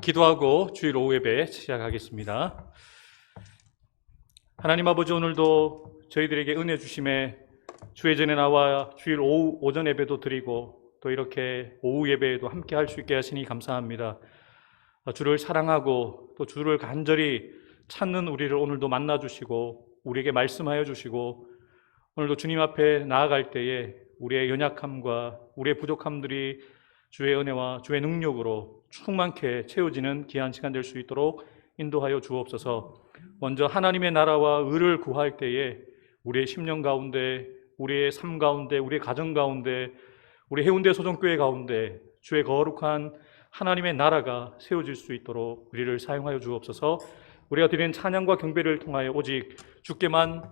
기도하고 주일 오후 예배 시작하겠습니다. 하나님 아버지, 오늘도 저희들에게 은혜 주심에 주의 전에 나와 주일 오전 예배도 드리고 또 이렇게 오후 예배에도 함께 할 수 있게 하시니 감사합니다. 주를 사랑하고 또 주를 간절히 찾는 우리를 오늘도 만나 주시고 우리에게 말씀하여 주시고 오늘도 주님 앞에 나아갈 때에 우리의 연약함과 우리의 부족함들이 주의 은혜와 주의 능력으로 충만케 채워지는 귀한 시간 될 수 있도록 인도하여 주옵소서. 먼저 하나님의 나라와 의를 구할 때에 우리의 심령 가운데, 우리의 삶 가운데, 우리의 가정 가운데, 우리 해운대 소정교회 가운데 주의 거룩한 하나님의 나라가 세워질 수 있도록 우리를 사용하여 주옵소서. 우리가 드리는 찬양과 경배를 통하여 오직 주께만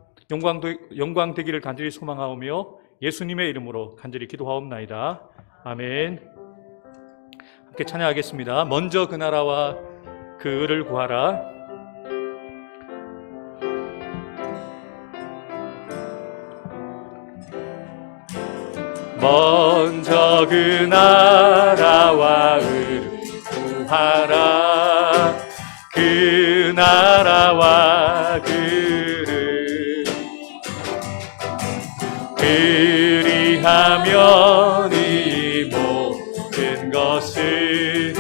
영광 되기를 간절히 소망하오며 예수님의 이름으로 간절히 기도하옵나이다. 아멘. 함께 찬양하겠습니다. 먼저 그 나라와 그 의를 구하라. 먼저 그 나라와 의를 구하라. 그 나라와 그 의를 그리하면 이 모든 것을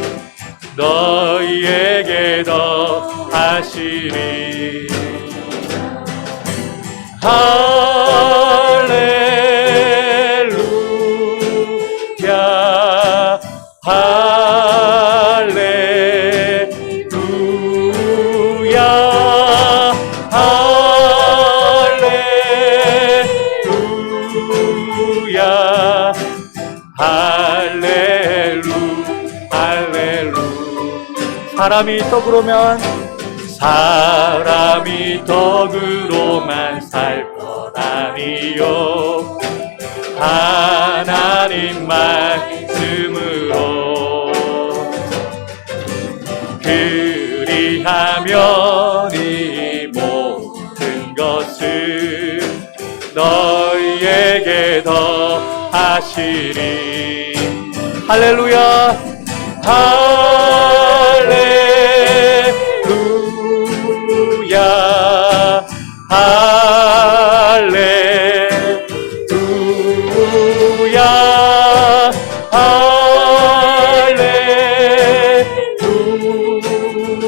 너희에게 더하시리. 할렐루야, 할렐루야, 할렐루야, 할렐루. 사람이 떡으로만 살 것 아니요 하나님 말씀으로 그리하면 이 모든 것을 너희에게 더하시리. 할렐루야, 할렐루야,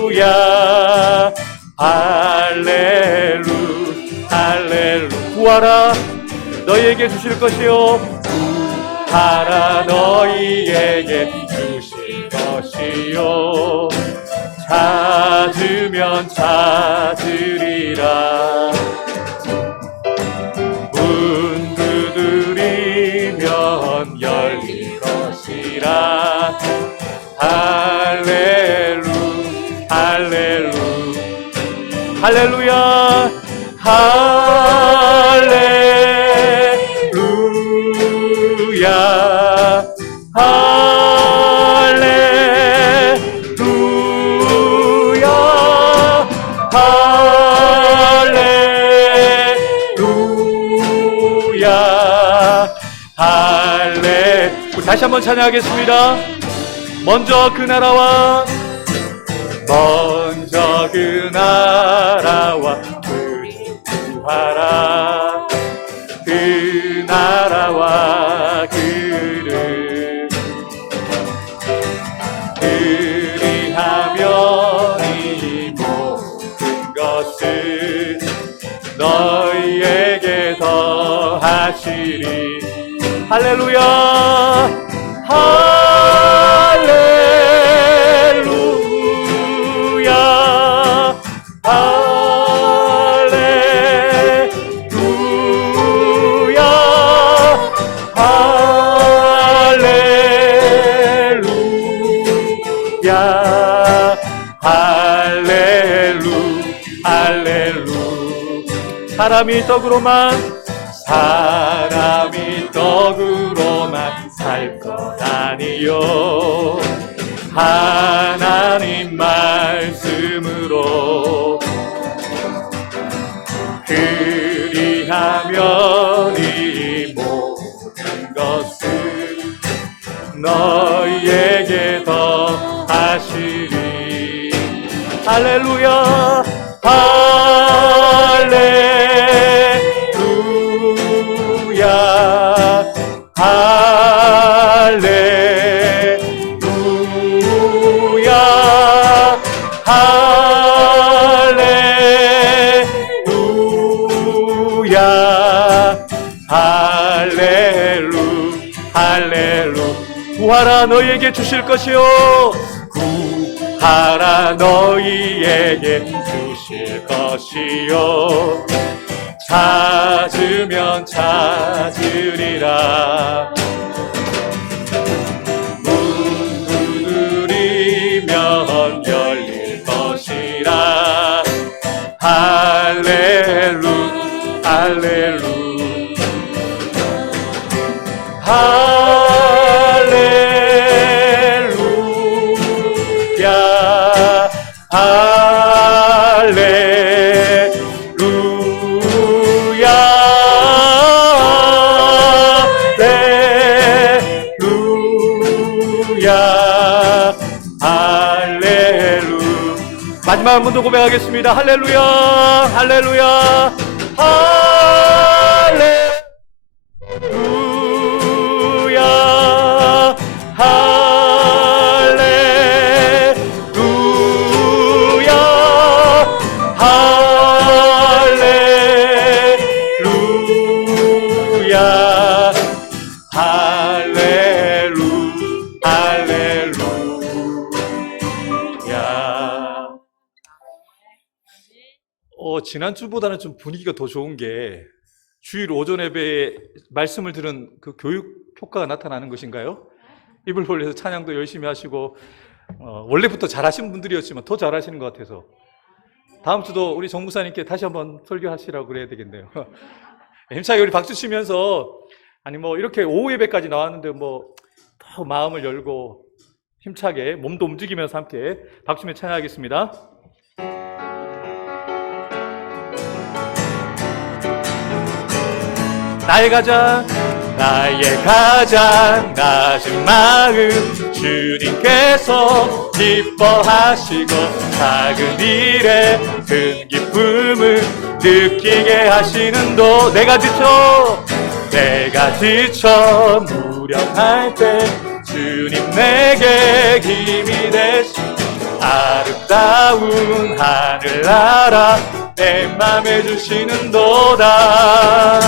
할렐루야, 할렐루야, 할렐루. 구하라, 너희에게 주실 것이요 구하라, 너희에게 주실 것이요 찾으면 찾으리라. 문 두드리면 열릴 것이라. 할렐루, 할렐루, 할렐루야, 할렐루야, 할렐루야, 할렐루야, 할렐. 우리 다시 한번 찬양하겠습니다. 먼저 그 나라와 그를 구하라. 그 나라와 그를 그리하면 이 모든 것을 너희에게 더하시리. 할렐루야, 할렐루야, 할렐루야, 할렐루야, 할렐루. 사람이 떡으로만 살 것 아니요 하나님 말씀으로 그리하면 이 모든 것을 너희에게 더하시리. 할렐루야 할렐루야 할렐루야 할렐루야 할렐루 구하라 너희에게 주실 것이요 구하라 너희에게 주실 것이요 찾으면 찾으리라 문 두드리면 열릴 것이라 할렐루 할렐루 할렐루야 할렐루야 할렐루야 할렐루 마지막 한 번 더 고백하겠습니다. 할렐루야 할렐루야 할렐루야 할렐루야 할렐루야 할렐루야 지난주보다는 좀 분위기가 더 좋은 게 주일 오전 예배에 말씀을 들은 그 교육 효과가 나타나는 것인가요? 입을 벌려서 찬양도 열심히 하시고 원래부터 잘하시는 분들이었지만 더 잘하시는 것 같아서 다음 주도 우리 정무사님께 다시 한번 설교하시라고 그래야 되겠네요. 힘차게 우리 박수 치면서 아니 뭐 이렇게 오후 예배까지 나왔는데 뭐 더 마음을 열고 힘차게 몸도 움직이면서 함께 박수며 찬양하겠습니다. 나의 가장 낮은 마음 주님께서 기뻐하시고 작은 일에 큰 기쁨을 느끼게 하시는도 내가 지쳐 무력할 때 주님 내게 힘이 되시 아름다운 하늘나라 내 맘에 주시는도다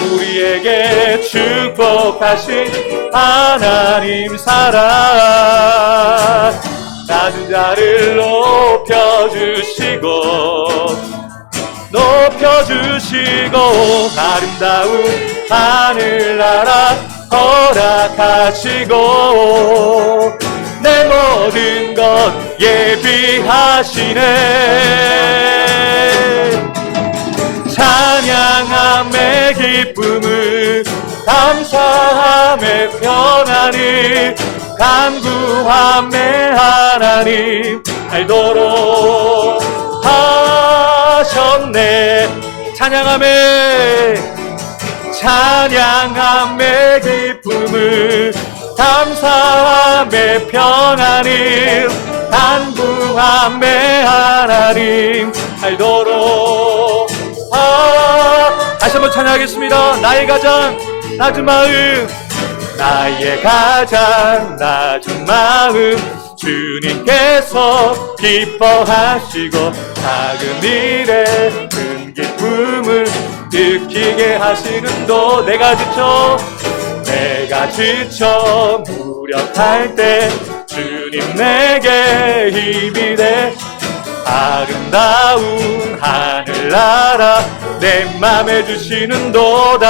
우리에게 축복하신 하나님 사랑 낮은 자를 높여주시고 아름다운 하늘나라 허락하시고 내 모든 것 예비하시네 찬양함의 기쁨을 감사함의 평안을 간구함의 하나님 알도록 하셨네 찬양함의 기쁨을 감사함의 평안을 간구함의 하나님 알도록 다시 한번 찬양하겠습니다. 나의 가장 낮은 마음 주님께서 기뻐하시고 작은 일에 큰 기쁨을 느끼게 하시는도 내가 지쳐 무력할 때 주님 내게 힘이 돼 아름다운 하늘나라 내 맘에 주시는도다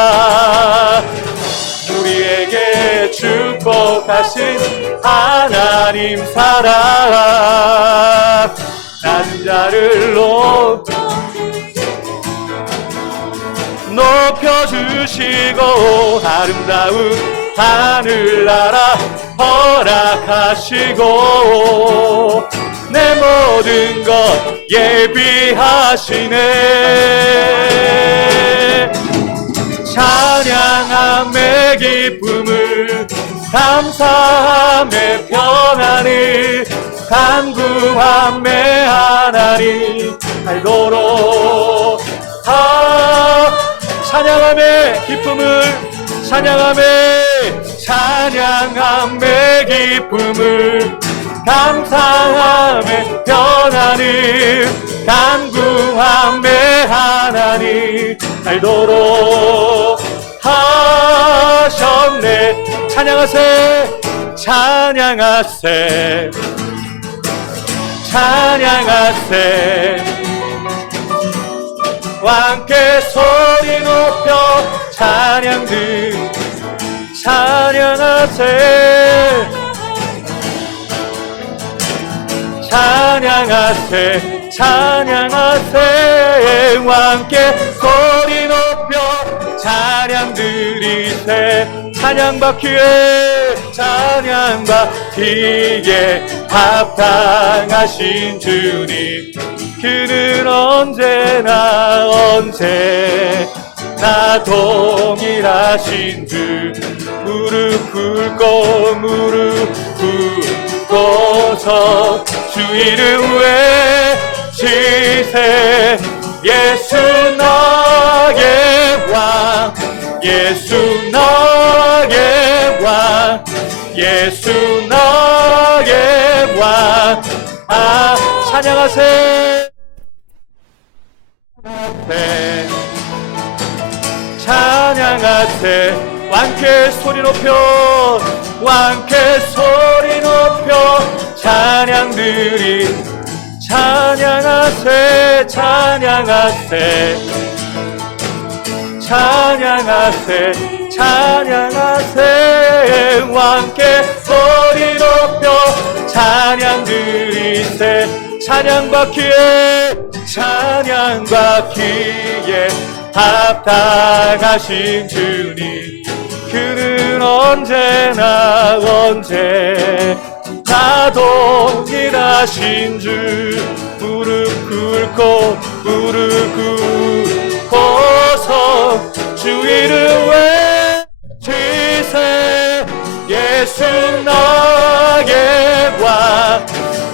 우리에게 축복하신 하나님 사랑 낮은 자를 높여주시고 아름다운 하늘나라 허락하시고 내 모든 것 예비하시네 찬양함의 기쁨을 감사함의 평안을 간구함의 변하니 알도록 찬양함의 기쁨을 찬양함의 기쁨을 감사함의 변화를 간구함의 하나님 알도록 하셨네. 찬양하세 찬양하세 찬양하세 함께 소리 높여 찬양들 찬양하세 찬양하세 찬양하세 함께 소리 높여 찬양 드리세 찬양받기에 합당하신 주님 그는 언제나 동일하신 주 무릎 꿇고서 주 이름 외치세 예수 나의 왕 예수 나의 왕 예수 나의 왕 찬양하세 찬양하세 왕께 소리 높여 찬양들이 찬양하세 왕께 소리 높여 찬양드리세 찬양받기에 합당하신 주님 그는 언제나 동일하신 주 무릎 꿇고서 주 이름 외치세 예수 나의 왕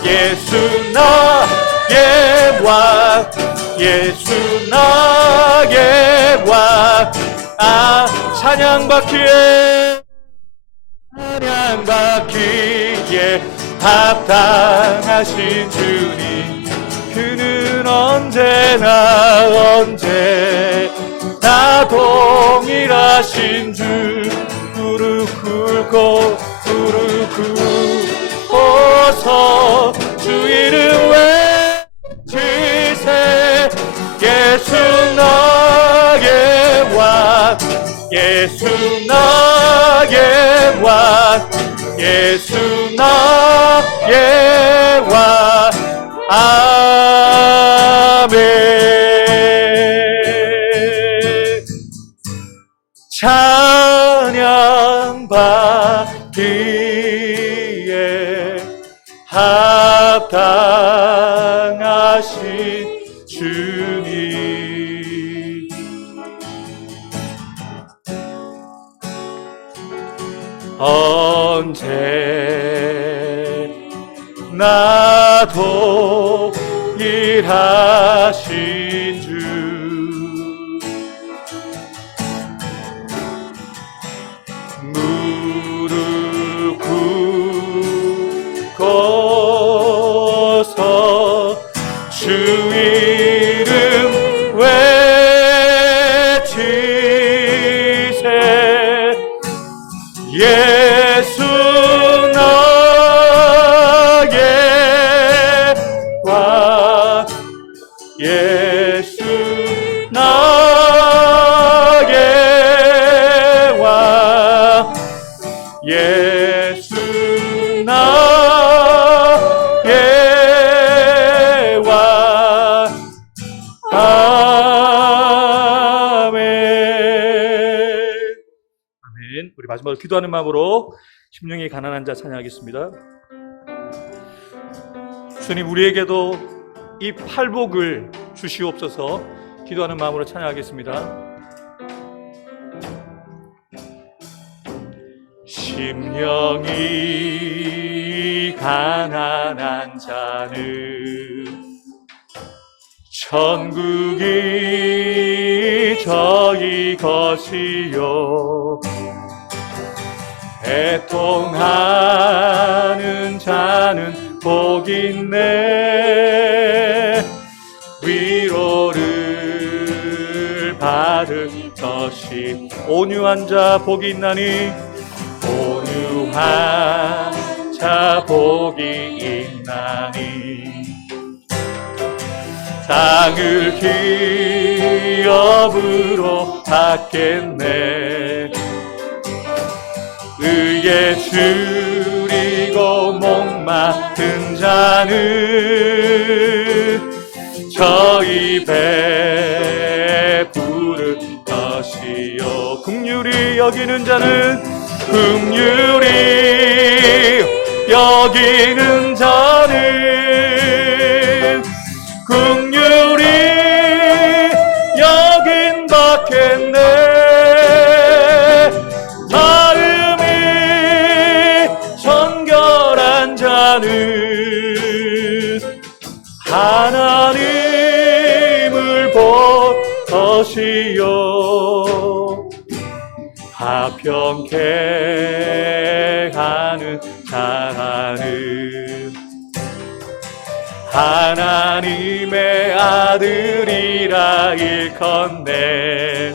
예수 나의 왕 예수 나의 왕 찬양받기에 합당하신 주님 그는 언제나 동일하신 주 무릎 꿇고서 주 이름 외치세 예수 나의 왕 예수 나의 왕 예수 나의 왕 아멘 찬양받기에 합당하신 주님 언제나 동일하신 주 무릎 꿇고서 주 이름 외치세 예수 나의 왕 예수 나의 왕 예수 나의 왕 아멘. 우리 마지막으로 기도하는 마음으로 심령이 가난한 자 찬양하겠습니다. 주님 우리에게도 이 팔복을 주시옵소서. 기도하는 마음으로 찬양하겠습니다. 심령이 가난한 자는 천국이 저희 것이요 애통하는 자는 복 있네 위로를 받을 것이 온유한 자 복이 있나니 온유한 자 복이 있나니 땅을 기업으로 받겠네 의에 줄이고 목마른 자는 저희 배 부를 것이요 긍휼히 여기는 자는 긍휼히 여기는 자는 긍휼히 여긴 받겠네 마음이 정결한 자는 하나님을 볼 것이요 화평케 하는 자는 하나님의 아들이라 일컫네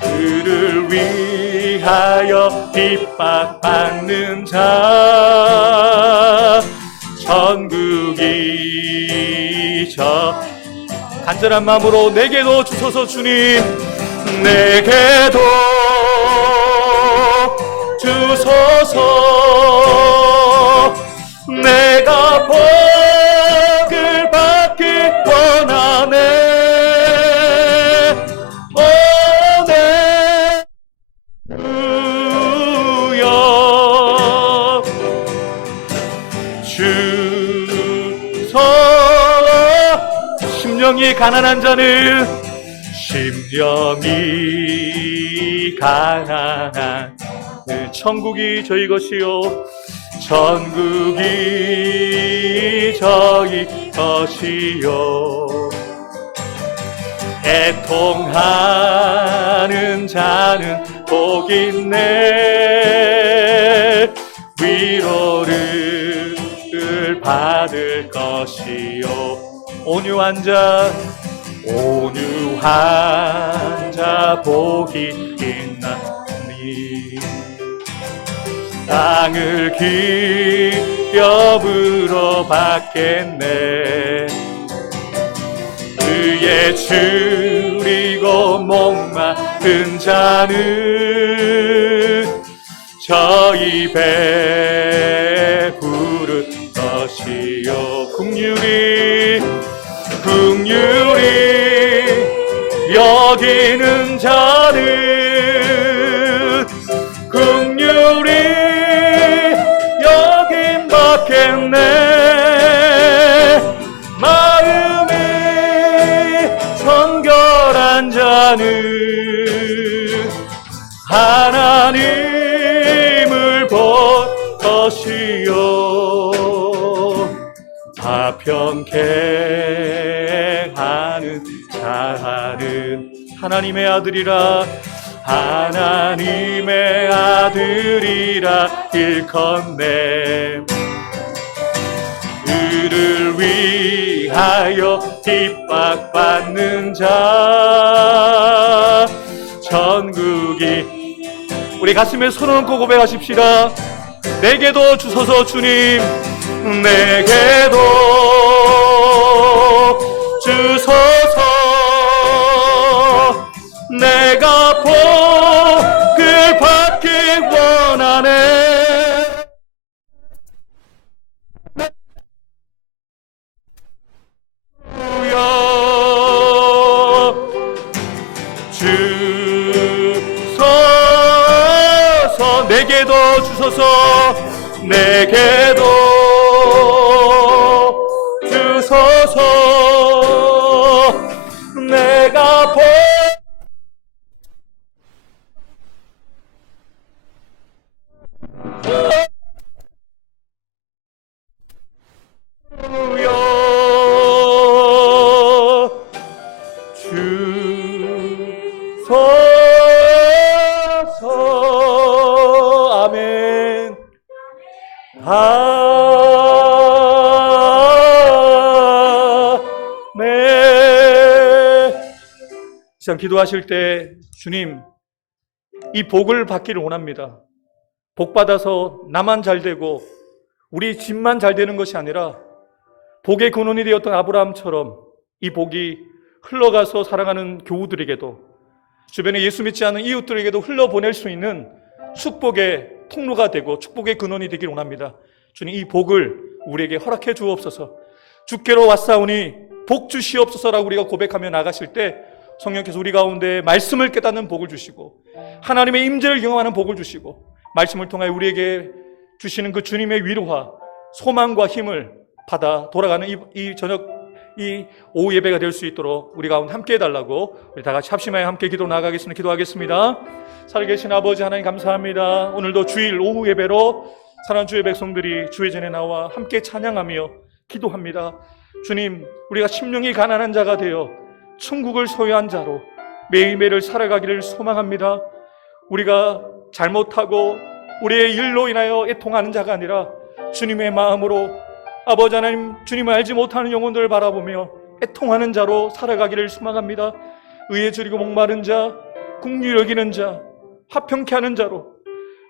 그를 위하여 핍박받는 자 천국이 저 간절한 마음으로 내게도 주소서 주님 내게도 주소서 내가 복을 받기 원하네 오네루야 주소서 심령이 가난한 자는 심령이 가난한 천국이 저희 것이요 천국이 저희 것이요 애통하는 자는 복 있네 위로를 받을 것이요 온유한 자 복이 있나니 땅을 기업으로 받겠네 의에 줄이고 목마른 자는 저희 배 부를 것이요 긍휼히 여기는 자는 긍휼히 여긴 받겠네 마음이 정결한 자는 하나님을 볼 것이요 화평케 하는 자는 하나님의 아들이라 하나님의 아들이라 일컫네 그를 위하여 핍박받는 자 천국이 우리 가슴에 손을 얹고 고백하십시다 내게도 주소서 주님 내게도 주소서 내가 복을 받기 원하네 주소서 내게도 주소서 내게도 아멘. 이 시간 기도하실 때 주님, 이 복을 받기를 원합니다. 복 받아서 나만 잘 되고 우리 집만 잘 되는 것이 아니라 복의 근원이 되었던 아브라함처럼 이 복이 흘러가서 살아가는 교우들에게도, 주변에 예수 믿지 않은 이웃들에게도 흘러보낼 수 있는 축복의 통로가 되고 축복의 근원이 되길 원합니다. 주님, 이 복을 우리에게 허락해 주옵소서. 주께로 왔사오니 복 주시옵소서라고 우리가 고백하며 나가실 때 성령께서 우리 가운데 말씀을 깨닫는 복을 주시고 하나님의 임재를 경험하는 복을 주시고 말씀을 통하여 우리에게 주시는 그 주님의 위로와 소망과 힘을 받아 돌아가는 이 저녁, 이 오후 예배가 될 수 있도록 우리 가운데 함께 해달라고 우리 다 같이 합심하여 함께 기도 나가겠습니다. 기도하겠습니다. 살아계신 아버지 하나님 감사합니다. 오늘도 주일 오후 예배로 사랑하는 주의 백성들이 주의 전에 나와 함께 찬양하며 기도합니다. 주님, 우리가 심령이 가난한 자가 되어 천국을 소유한 자로 매일매일 살아가기를 소망합니다. 우리가 잘못하고 우리의 일로 인하여 애통하는 자가 아니라 주님의 마음으로 아버지 하나님, 주님을 알지 못하는 영혼들을 바라보며 애통하는 자로 살아가기를 소망합니다. 의에 줄이고 목마른 자, 긍휼히 여기는 자, 화평케 하는 자로,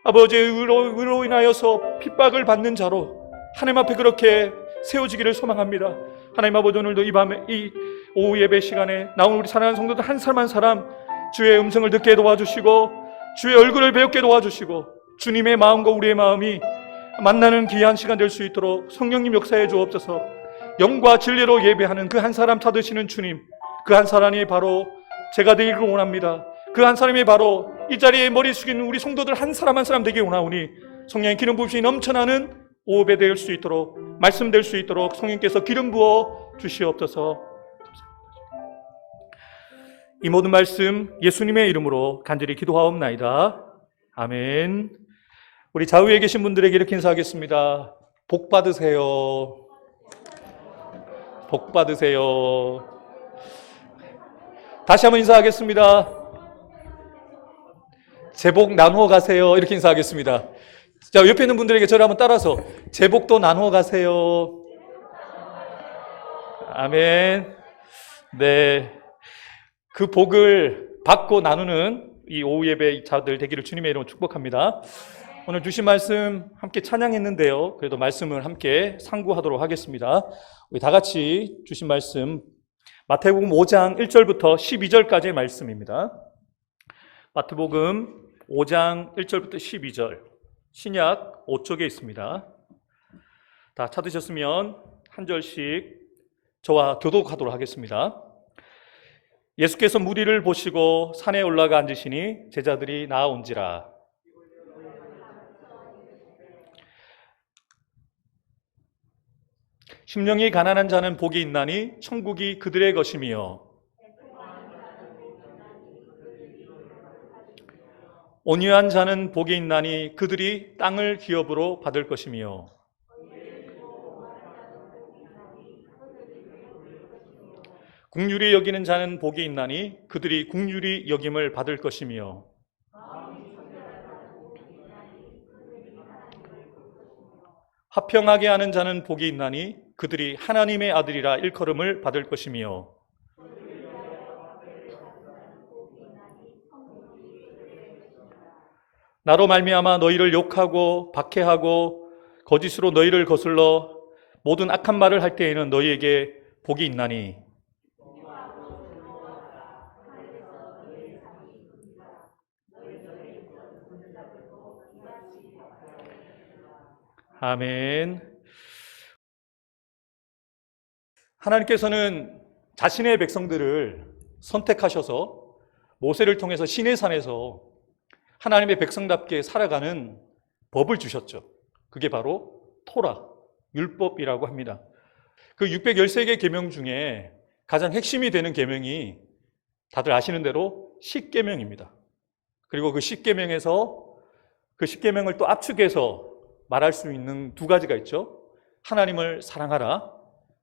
아버지의 의로 인하여서 핍박을 받는 자로 하나님 앞에 그렇게 세워지기를 소망합니다. 하나님 아버지, 오늘도 이 밤에 이 오후 예배 시간에 나온 우리 사랑하는 성도들 한 사람 한 사람 주의 음성을 듣게 도와주시고 주의 얼굴을 배우게 도와주시고 주님의 마음과 우리의 마음이 만나는 귀한 시간 될 수 있도록 성령님 역사해 주옵소서. 영과 진리로 예배하는 그 한 사람 찾으시는 주님, 그 한 사람이 바로 제가 되기를 원합니다. 그 한 사람이 바로 이 자리에 머리 숙이는 우리 성도들 한 사람 한 사람 되길 원하오니 성령의 기름 부으심이 넘쳐나는 오후에 될 수 있도록, 말씀 될 수 있도록 성령께서 기름 부어 주시옵소서. 이 모든 말씀 예수님의 이름으로 간절히 기도하옵나이다. 아멘. 우리 좌우에 계신 분들에게 이렇게 인사하겠습니다. 복 받으세요. 복 받으세요. 다시 한번 인사하겠습니다. 제복 나누어 가세요. 이렇게 인사하겠습니다. 자, 옆에 있는 분들에게 저를 한번 따라서 제복도 나누어 가세요. 아멘. 네, 그 복을 받고 나누는 이 오후 예배 자들 되기를 주님의 이름으로 축복합니다. 오늘 주신 말씀 함께 찬양했는데요, 그래도 말씀을 함께 상고하도록 하겠습니다. 우리 다 같이 주신 말씀 마태복음 5장 1절부터 12절까지의 말씀입니다. 마태복음 5장 1절부터 12절, 신약 5쪽에 있습니다. 다 찾으셨으면 한 절씩 저와 교독하도록 하겠습니다. 예수께서 무리를 보시고 산에 올라가 앉으시니 제자들이 나아온지라. 심령이 가난한 자는 복이 있나니 천국이 그들의 것이며 온유한 자는 복이 있나니 그들이 땅을 기업으로 받을 것이며 긍휼히 여기는 자는 복이 있나니 그들이 긍휼히 여김을 받을 것이며 화평하게 하는 자는 복이 있나니 그들이 하나님의 아들이라 일컬음을 받을 것이며 나로 말미암아 너희를 욕하고 박해하고 거짓으로 너희를 거슬러 모든 악한 말을 할 때에는 너희에게 복이 있나니 아멘. 하나님께서는 자신의 백성들을 선택하셔서 모세를 통해서 시내산에서 하나님의 백성답게 살아가는 법을 주셨죠. 그게 바로 토라, 율법이라고 합니다. 그 613개 계명 중에 가장 핵심이 되는 계명이 다들 아시는 대로 십계명입니다. 그리고 그 십계명에서 그 십계명을 또 압축해서 말할 수 있는 두 가지가 있죠. 하나님을 사랑하라,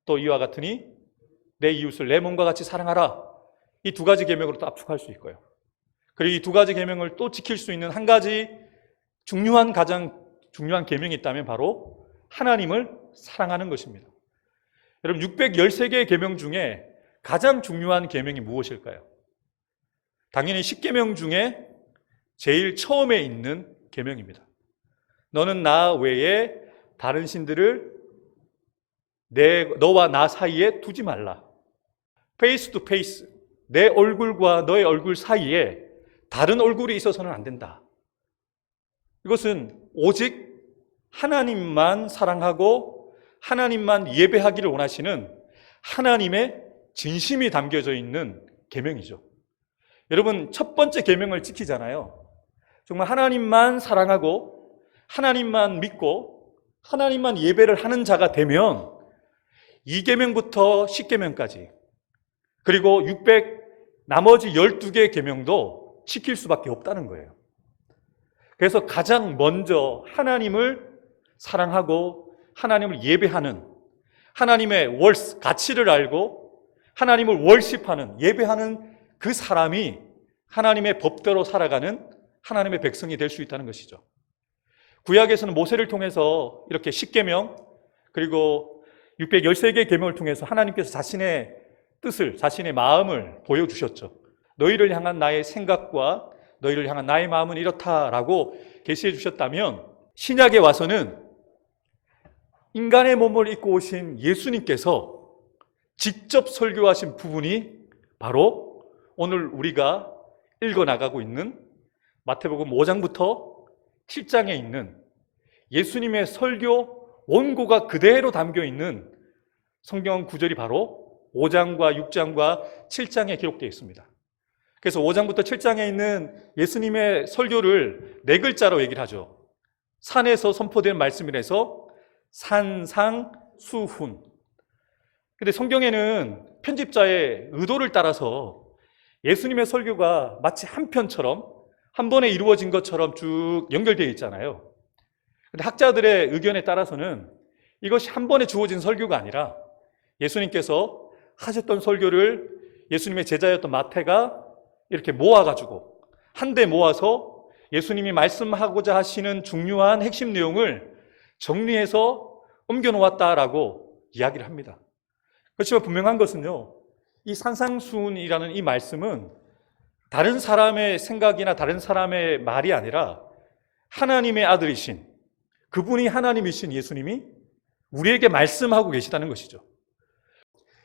또 이와 같으니 내 이웃을 내 몸과 같이 사랑하라. 이 두 가지 계명으로 또 압축할 수 있고요. 그리고 이 두 가지 계명을 또 지킬 수 있는 한 가지 중요한 가장 중요한 계명이 있다면 바로 하나님을 사랑하는 것입니다. 여러분 613개의 계명 중에 가장 중요한 계명이 무엇일까요? 당연히 10계명 중에 제일 처음에 있는 계명입니다. 너는 나 외에 다른 신들을 너와 나 사이에 두지 말라. 페이스 투 페이스, 내 얼굴과 너의 얼굴 사이에 다른 얼굴이 있어서는 안 된다. 이것은 오직 하나님만 사랑하고 하나님만 예배하기를 원하시는 하나님의 진심이 담겨져 있는 계명이죠. 여러분 첫 번째 계명을 지키잖아요. 정말 하나님만 사랑하고 하나님만 믿고 하나님만 예배를 하는 자가 되면 2계명부터 10계명까지 그리고 나머지 12개의 계명도 지킬 수밖에 없다는 거예요. 그래서 가장 먼저 하나님을 사랑하고 하나님을 예배하는 하나님의 가치를 알고 하나님을 월십하는 예배하는 그 사람이 하나님의 법대로 살아가는 하나님의 백성이 될 수 있다는 것이죠. 구약에서는 모세를 통해서 이렇게 10계명 그리고 613개의 계명을 통해서 하나님께서 자신의 뜻을 자신의 마음을 보여주셨죠. 너희를 향한 나의 생각과 너희를 향한 나의 마음은 이렇다라고 계시해 주셨다면 신약에 와서는 인간의 몸을 입고 오신 예수님께서 직접 설교하신 부분이 바로 오늘 우리가 읽어나가고 있는 마태복음 5장부터 7장에 있는 예수님의 설교 원고가 그대로 담겨있는 성경 구절이 바로 5장과 6장과 7장에 기록되어 있습니다. 그래서 5장부터 7장에 있는 예수님의 설교를 4글자로 얘기를 하죠. 산에서 선포된 말씀이라서 산상수훈. 근데 성경에는 편집자의 의도를 따라서 예수님의 설교가 마치 한 편처럼 한 번에 이루어진 것처럼 쭉 연결되어 있잖아요. 근데 학자들의 의견에 따라서는 이것이 한 번에 주어진 설교가 아니라 예수님께서 하셨던 설교를 예수님의 제자였던 마태가 이렇게 모아가지고 한데 모아서 예수님이 말씀하고자 하시는 중요한 핵심 내용을 정리해서 옮겨놓았다라고 이야기를 합니다. 그렇지만 분명한 것은요, 이 산상수훈이라는 이 말씀은 다른 사람의 생각이나 다른 사람의 말이 아니라 하나님의 아들이신 그분이 하나님이신 예수님이 우리에게 말씀하고 계시다는 것이죠.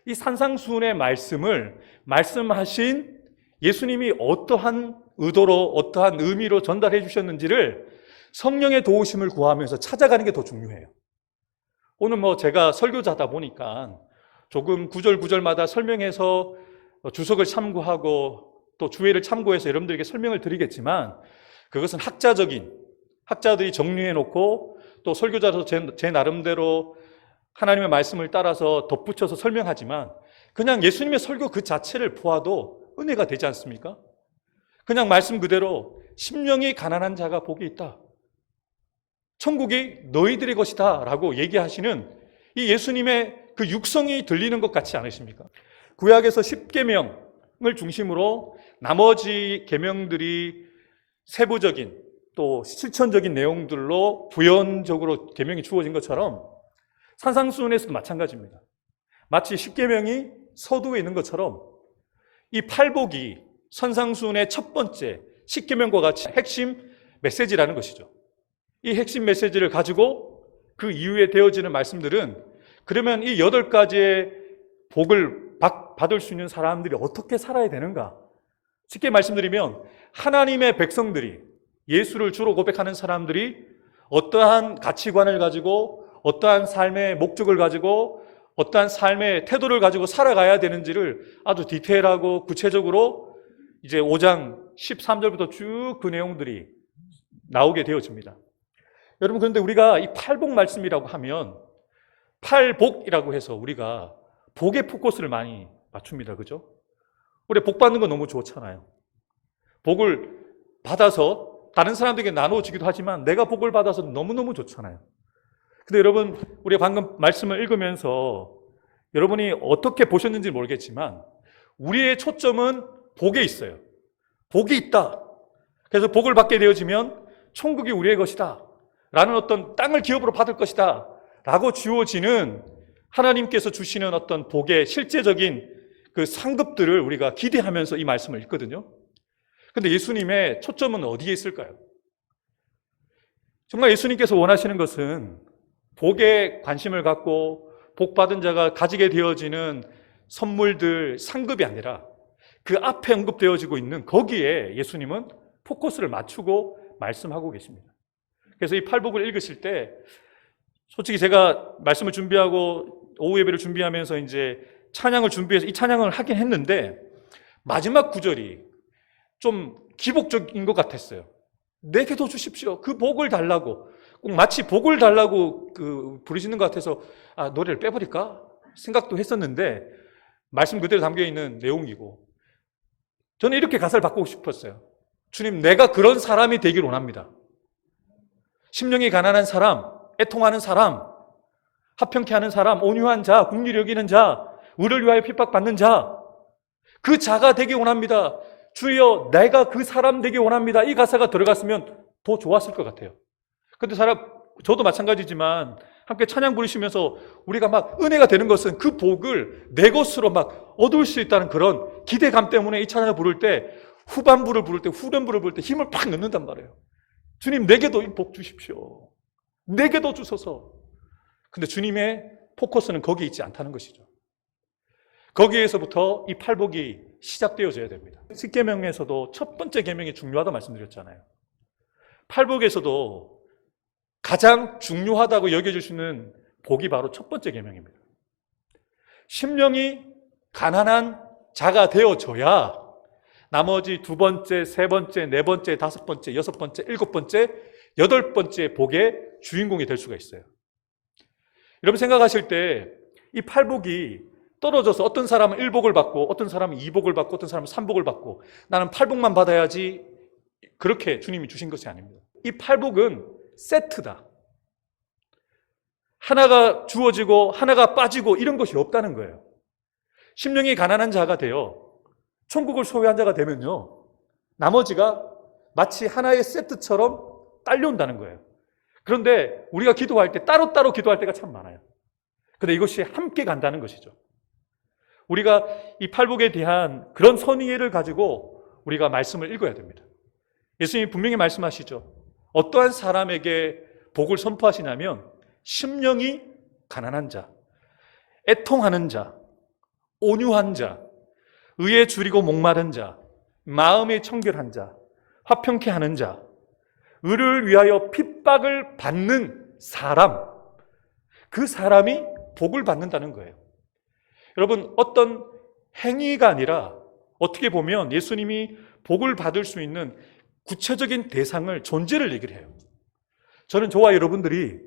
이 산상수훈의 말씀을 말씀하신 예수님이 어떠한 의도로 어떠한 의미로 전달해 주셨는지를 성령의 도우심을 구하면서 찾아가는 게 더 중요해요. 오늘 제가 설교자다 보니까 조금 구절마다 설명해서 주석을 참고하고 또 주회를 참고해서 여러분들에게 설명을 드리겠지만 그것은 학자들이 정리해 놓고 또 설교자도 제 나름대로 하나님의 말씀을 따라서 덧붙여서 설명하지만 그냥 예수님의 설교 그 자체를 보아도 은혜가 되지 않습니까? 그냥 말씀 그대로 심령이 가난한 자가 복이 있다. 천국이 너희들의 것이다 라고 얘기하시는 이 예수님의 그 육성이 들리는 것 같지 않으십니까? 구약에서 10계명을 중심으로 나머지 계명들이 세부적인 또 실천적인 내용들로 부연적으로 계명이 주어진 것처럼 산상수훈에서도 마찬가지입니다. 마치 10계명이 서두에 있는 것처럼 이 팔복이 산상수훈의 첫 번째 10계명과 같이 핵심 메시지라는 것이죠. 이 핵심 메시지를 가지고 그 이후에 되어지는 말씀들은 그러면 이 8가지의 복을 받을 수 있는 사람들이 어떻게 살아야 되는가? 쉽게 말씀드리면 하나님의 백성들이 예수를 주로 고백하는 사람들이 어떠한 가치관을 가지고 어떠한 삶의 목적을 가지고 어떠한 삶의 태도를 가지고 살아가야 되는지를 아주 디테일하고 구체적으로 이제 5장 13절부터 쭉 그 내용들이 나오게 되어집니다. 여러분 그런데 우리가 이 팔복 말씀이라고 하면 팔복이라고 해서 우리가 복의 포커스를 많이 맞춥니다. 그죠? 우리 복 받는 거 너무 좋잖아요. 복을 받아서 다른 사람들에게 나눠주기도 하지만 내가 복을 받아서 너무너무 좋잖아요. 근데 여러분 우리가 방금 말씀을 읽으면서 여러분이 어떻게 보셨는지 모르겠지만 우리의 초점은 복에 있어요. 복이 있다. 그래서 복을 받게 되어지면 천국이 우리의 것이다 라는 어떤 땅을 기업으로 받을 것이다 라고 주어지는 하나님께서 주시는 어떤 복의 실제적인 그 상급들을 우리가 기대하면서 이 말씀을 읽거든요. 근데 예수님의 초점은 어디에 있을까요? 정말 예수님께서 원하시는 것은 복에 관심을 갖고 복 받은 자가 가지게 되어지는 선물들, 상급이 아니라 그 앞에 언급되어지고 있는 거기에 예수님은 포커스를 맞추고 말씀하고 계십니다. 그래서 이 팔복을 읽으실 때 솔직히 제가 말씀을 준비하고 오후 예배를 준비하면서 이제 찬양을 준비해서 이 찬양을 하긴 했는데 마지막 구절이 좀 기복적인 것 같았어요. 내게도 주십시오. 그 복을 달라고. 꼭 마치 복을 달라고 부르시는 것 같아서 노래를 빼버릴까 생각도 했었는데 말씀 그대로 담겨있는 내용이고 저는 이렇게 가사를 바꾸고 싶었어요. 주님, 내가 그런 사람이 되길 원합니다. 심령이 가난한 사람, 애통하는 사람, 화평케 하는 사람, 온유한 자, 긍휼히 여기는 자, 의를 위하여 핍박받는 자, 그 자가 되길 원합니다. 주여, 내가 그 사람 되길 원합니다. 이 가사가 들어갔으면 더 좋았을 것 같아요. 근데 저도 마찬가지지만 함께 찬양 부르시면서 우리가 막 은혜가 되는 것은 그 복을 내 것으로 막 얻을 수 있다는 그런 기대감 때문에 이 찬양을 부를 때 후반부를 부를 때, 후렴부를 부를 때 힘을 팍 넣는단 말이에요. 주님, 내게도 이 복 주십시오. 내게도 주소서. 근데 주님의 포커스는 거기에 있지 않다는 것이죠. 거기에서부터 이 팔복이 시작되어져야 됩니다. 십계명에서도 첫 번째 계명이 중요하다고 말씀드렸잖아요. 팔복에서도 가장 중요하다고 여겨질 수 있는 복이 바로 첫 번째 계명입니다. 심령이 가난한 자가 되어져야 나머지 두 번째, 세 번째, 네 번째, 다섯 번째, 여섯 번째, 일곱 번째, 여덟 번째 복의 주인공이 될 수가 있어요. 여러분 생각하실 때 이 팔복이 떨어져서 어떤 사람은 1복을 받고 어떤 사람은 2복을 받고 어떤 사람은 3복을 받고 나는 8복만 받아야지 그렇게 주님이 주신 것이 아닙니다. 이 팔복은 세트다. 하나가 주어지고 하나가 빠지고 이런 것이 없다는 거예요. 심령이 가난한 자가 되어 천국을 소유한 자가 되면요, 나머지가 마치 하나의 세트처럼 딸려온다는 거예요. 그런데 우리가 기도할 때 따로따로 기도할 때가 참 많아요. 그런데 이것이 함께 간다는 것이죠. 우리가 이 팔복에 대한 그런 선의를 가지고 우리가 말씀을 읽어야 됩니다. 예수님이 분명히 말씀하시죠. 어떠한 사람에게 복을 선포하시냐면 심령이 가난한 자, 애통하는 자, 온유한 자, 의에 줄이고 목마른 자, 마음이 청결한 자, 화평케 하는 자, 의를 위하여 핍박을 받는 사람, 그 사람이 복을 받는다는 거예요. 여러분, 어떤 행위가 아니라 어떻게 보면 예수님이 복을 받을 수 있는 구체적인 대상을, 존재를 얘기를 해요. 저는 저와 여러분들이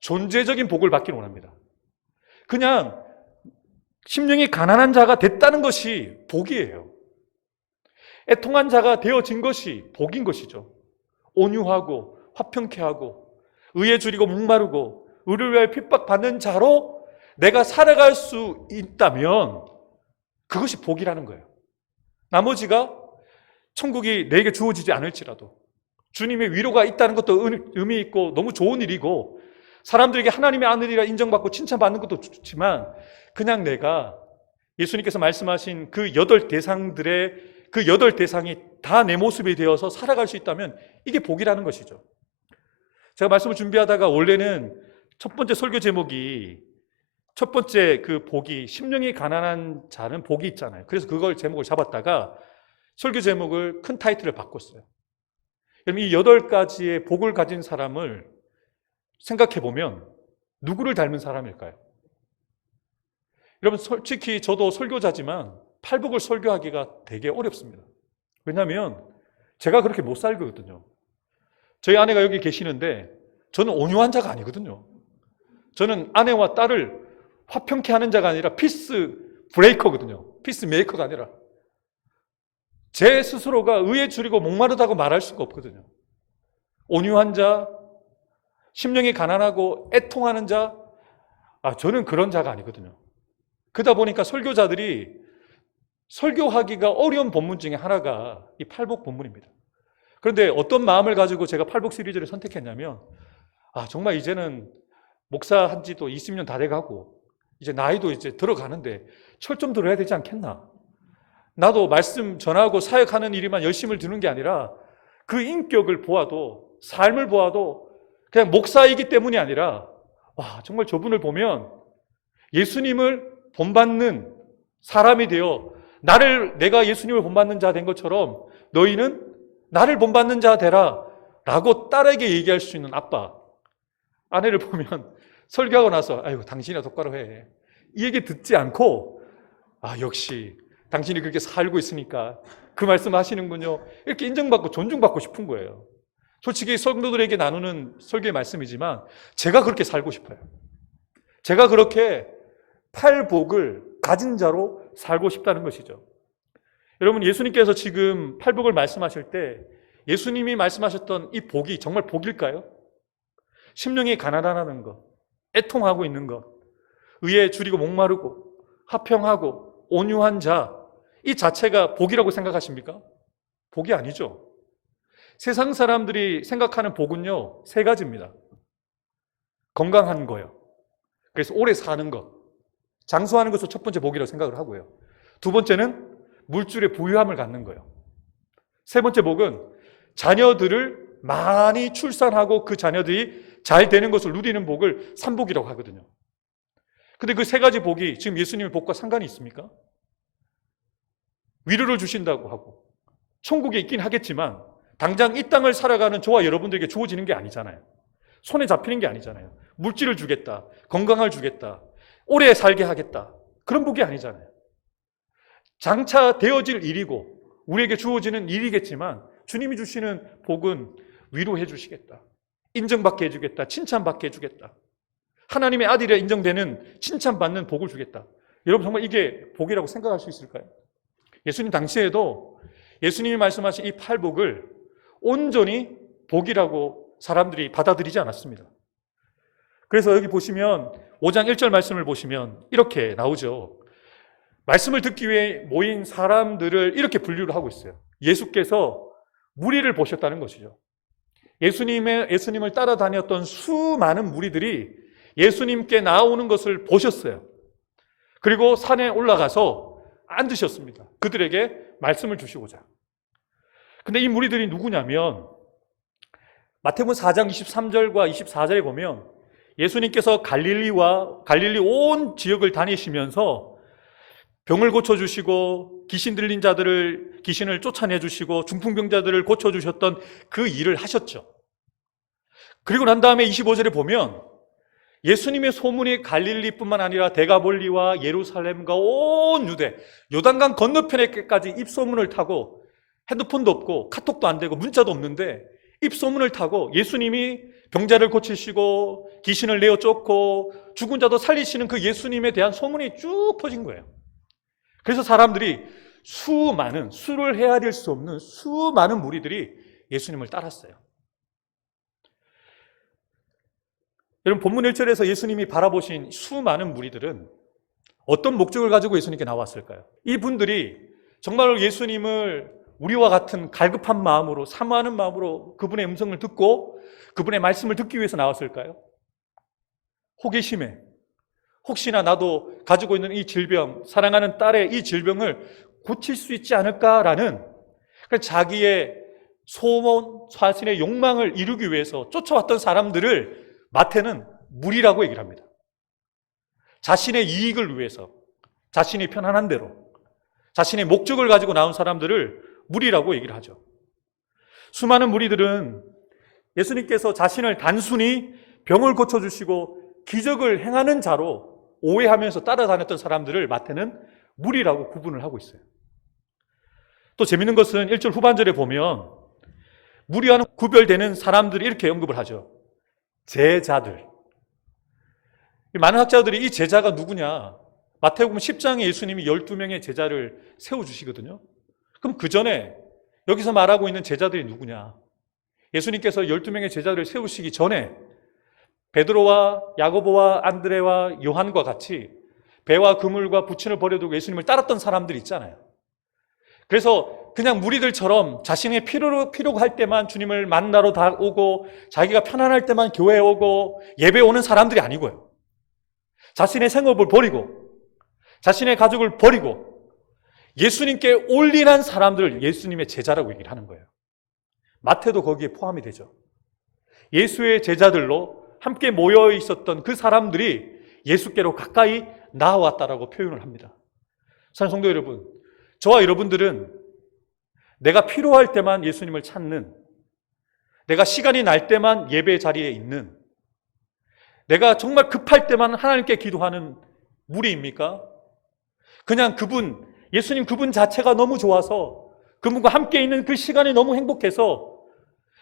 존재적인 복을 받기를 원합니다. 그냥 심령이 가난한 자가 됐다는 것이 복이에요. 애통한 자가 되어진 것이 복인 것이죠. 온유하고 화평케 하고 의에 줄이고 목마르고 의를 위하여 핍박받는 자로 내가 살아갈 수 있다면 그것이 복이라는 거예요. 나머지가 천국이 내게 주어지지 않을지라도 주님의 위로가 있다는 것도 의미 있고 너무 좋은 일이고 사람들에게 하나님의 아들이라 인정받고 칭찬받는 것도 좋지만 그냥 내가 예수님께서 말씀하신 그 8대상들의 그 8대상이 다 내 모습이 되어서 살아갈 수 있다면 이게 복이라는 것이죠. 제가 말씀을 준비하다가 원래는 첫 번째 설교 제목이 첫 번째 그 복이 심령이 가난한 자는 복이 있잖아요. 그래서 그걸 제목을 잡았다가 설교 제목을 큰 타이틀을 바꿨어요. 여러분, 이 8가지의 복을 가진 사람을 생각해 보면 누구를 닮은 사람일까요? 여러분, 솔직히 저도 설교자지만 팔복을 설교하기가 되게 어렵습니다. 왜냐하면 제가 그렇게 못 살거든요. 저희 아내가 여기 계시는데 저는 온유한 자가 아니거든요. 저는 아내와 딸을 화평케 하는 자가 아니라 피스 브레이커거든요. 피스 메이커가 아니라 제 스스로가 의에 줄이고 목마르다고 말할 수가 없거든요. 온유한 자, 심령이 가난하고 애통하는 자, 저는 그런 자가 아니거든요. 그러다 보니까 설교자들이 설교하기가 어려운 본문 중에 하나가 이 팔복 본문입니다. 그런데 어떤 마음을 가지고 제가 팔복 시리즈를 선택했냐면, 정말 이제는 목사한 지도 20년 다 돼가고 이제 나이도 이제 들어가는데 철 좀 들어야 되지 않겠나? 나도 말씀 전하고 사역하는 일에만 열심을 두는 게 아니라 그 인격을 보아도, 삶을 보아도 그냥 목사이기 때문이 아니라, 정말 저분을 보면 예수님을 본받는 사람이 되어 내가 예수님을 본받는 자 된 것처럼 너희는 나를 본받는 자 되라 라고 딸에게 얘기할 수 있는 아빠. 아내를 보면 설교하고 나서 아이고 당신이나 똑바로 해, 이 얘기 듣지 않고 역시 당신이 그렇게 살고 있으니까 그 말씀 하시는군요, 이렇게 인정받고 존중받고 싶은 거예요. 솔직히 성도들에게 나누는 설교의 말씀이지만 제가 그렇게 살고 싶어요. 제가 그렇게 팔복을 가진 자로 살고 싶다는 것이죠. 여러분, 예수님께서 지금 팔복을 말씀하실 때 예수님이 말씀하셨던 이 복이 정말 복일까요? 심령이 가난하다는 것, 애통하고 있는 것, 의에 줄이고 목마르고 화평하고 온유한 자, 이 자체가 복이라고 생각하십니까? 복이 아니죠. 세상 사람들이 생각하는 복은요, 세 가지입니다. 건강한 거요. 그래서 오래 사는 것, 장수하는 것을 첫 번째 복이라고 생각을 하고요. 두 번째는 물질의 부유함을 갖는 거예요. 세 번째 복은 자녀들을 많이 출산하고 그 자녀들이 잘 되는 것을 누리는 복을 삼복이라고 하거든요. 근데 그 세 가지 복이 지금 예수님의 복과 상관이 있습니까? 위로를 주신다고 하고 천국에 있긴 하겠지만 당장 이 땅을 살아가는 저와 여러분들에게 주어지는 게 아니잖아요. 손에 잡히는 게 아니잖아요. 물질을 주겠다, 건강을 주겠다, 오래 살게 하겠다, 그런 복이 아니잖아요. 장차 되어질 일이고 우리에게 주어지는 일이겠지만 주님이 주시는 복은 위로해 주시겠다, 인정받게 해주겠다, 칭찬받게 해주겠다, 하나님의 아들이라 인정되는 칭찬받는 복을 주겠다. 여러분, 정말 이게 복이라고 생각할 수 있을까요? 예수님 당시에도 예수님이 말씀하신 이 팔복을 온전히 복이라고 사람들이 받아들이지 않았습니다. 그래서 여기 보시면 5장 1절 말씀을 보시면 이렇게 나오죠. 말씀을 듣기 위해 모인 사람들을 이렇게 분류를 하고 있어요. 예수께서 무리를 보셨다는 것이죠. 예수님을 따라다녔던 수많은 무리들이 예수님께 나오는 것을 보셨어요. 그리고 산에 올라가서 앉으셨습니다. 그들에게 말씀을 주시고자. 근데 이 무리들이 누구냐면 마태복음 4장 23절과 24절에 보면 예수님께서 갈릴리 온 지역을 다니시면서 병을 고쳐주시고 귀신 들린 자들을 귀신을 쫓아내주시고 중풍병자들을 고쳐주셨던 그 일을 하셨죠. 그리고 난 다음에 25절에 보면 예수님의 소문이 갈릴리뿐만 아니라 데가볼리와 예루살렘과 온 유대, 요단강 건너편에까지 입소문을 타고, 핸드폰도 없고 카톡도 안 되고 문자도 없는데 입소문을 타고 예수님이 병자를 고치시고 귀신을 내어 쫓고 죽은 자도 살리시는 그 예수님에 대한 소문이 쭉 퍼진 거예요. 그래서 사람들이 수를 헤아릴 수 없는 수많은 무리들이 예수님을 따랐어요. 여러분, 본문 1절에서 예수님이 바라보신 수많은 무리들은 어떤 목적을 가지고 예수님께 나왔을까요? 이분들이 정말로 예수님을 우리와 같은 갈급한 마음으로, 사모하는 마음으로 그분의 음성을 듣고 그분의 말씀을 듣기 위해서 나왔을까요? 호기심에, 혹시나 나도 가지고 있는 이 질병, 사랑하는 딸의 이 질병을 고칠 수 있지 않을까라는 자기의 소원, 자신의 욕망을 이루기 위해서 쫓아왔던 사람들을 마태는 무리라고 얘기를 합니다. 자신의 이익을 위해서, 자신이 편안한 대로, 자신의 목적을 가지고 나온 사람들을 무리라고 얘기를 하죠. 수많은 무리들은 예수님께서 자신을 단순히 병을 고쳐주시고 기적을 행하는 자로 오해하면서 따라다녔던 사람들을 마태는 무리라고 구분을 하고 있어요. 또 재밌는 것은 1절 후반절에 보면 무리와는 구별되는 사람들이 이렇게 언급을 하죠. 제자들. 많은 학자들이 이 제자가 누구냐, 마태복음 10장에 예수님이 12명의 제자를 세워주시거든요. 그럼 그 전에 여기서 말하고 있는 제자들이 누구냐, 예수님께서 12명의 제자를 세우시기 전에 베드로와 야고보와 안드레와 요한과 같이 배와 그물과 부친을 버려두고 예수님을 따랐던 사람들이 있잖아요. 그래서 그냥 무리들처럼 자신의 필요가 할 때만 주님을 만나러 다 오고 자기가 편안할 때만 교회에 오고 예배 오는 사람들이 아니고요. 자신의 생업을 버리고 자신의 가족을 버리고 예수님께 올인한 사람들을 예수님의 제자라고 얘기를 하는 거예요. 마태도 거기에 포함이 되죠. 예수의 제자들로 함께 모여 있었던 그 사람들이 예수께로 가까이 나아왔다라고 표현을 합니다. 사랑하는 성도 여러분, 저와 여러분들은 내가 필요할 때만 예수님을 찾는, 내가 시간이 날 때만 예배 자리에 있는, 내가 정말 급할 때만 하나님께 기도하는 무리입니까? 그냥 예수님 그분 자체가 너무 좋아서 그분과 함께 있는 그 시간이 너무 행복해서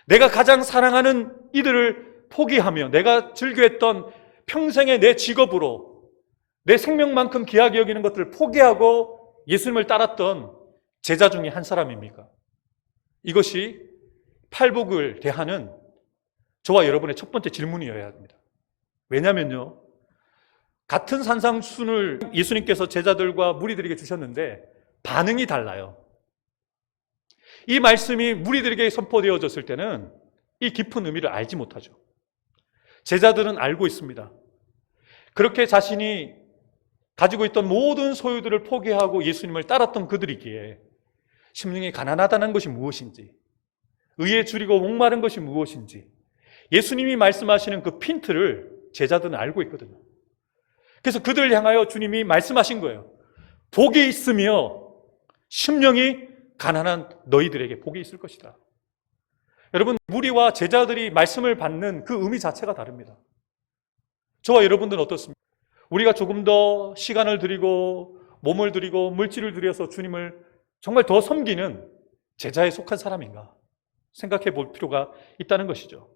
내가 가장 사랑하는 이들을 포기하며 내가 즐겨했던 평생의 내 직업으로 내 생명만큼 귀하게 여기는 것들을 포기하고 예수님을 따랐던 제자 중에 한 사람입니까? 이것이 팔복을 대하는 저와 여러분의 첫 번째 질문이어야 합니다. 왜냐면요, 같은 산상순을 예수님께서 제자들과 무리들에게 주셨는데 반응이 달라요. 이 말씀이 무리들에게 선포되어졌을 때는 이 깊은 의미를 알지 못하죠. 제자들은 알고 있습니다. 그렇게 자신이 가지고 있던 모든 소유들을 포기하고 예수님을 따랐던 그들이기에 심령이 가난하다는 것이 무엇인지, 의에 줄이고 목마른 것이 무엇인지 예수님이 말씀하시는 그 핀트를 제자들은 알고 있거든요. 그래서 그들을 향하여 주님이 말씀하신 거예요. 복이 있으며 심령이 가난한 너희들에게 복이 있을 것이다. 여러분, 무리와 제자들이 말씀을 받는 그 의미 자체가 다릅니다. 저와 여러분들은 어떻습니까? 우리가 조금 더 시간을 들이고 몸을 들이고 물질을 들여서 주님을 정말 더 섬기는 제자에 속한 사람인가 생각해 볼 필요가 있다는 것이죠.